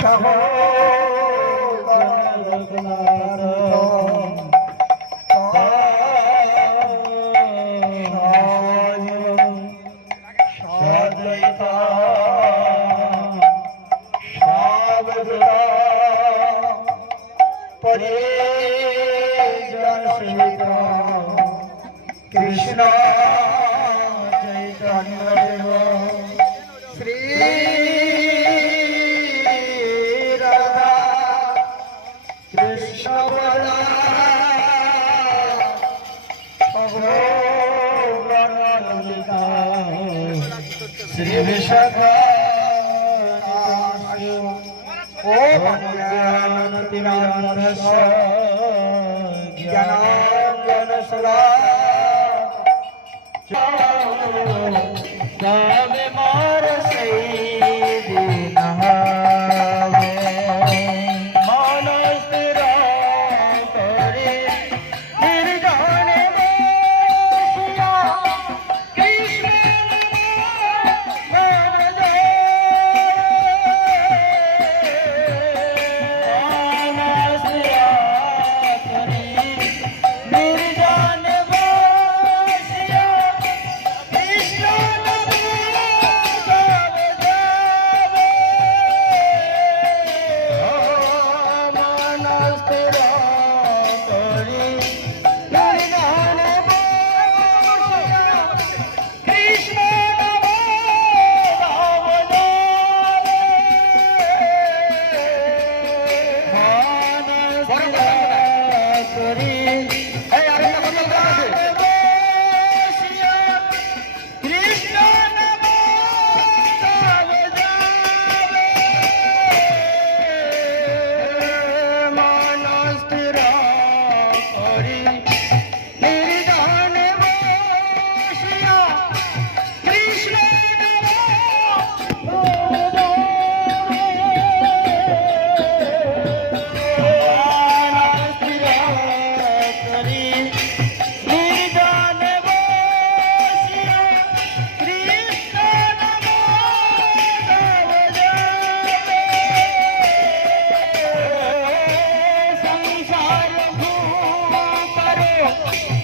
সহ কৃষ্ণ চৈতন্য দেব শ্রী বিশাখা ও জ্ঞানতিনাথস্য জ্ঞানাঞ্জনশলা Yeah.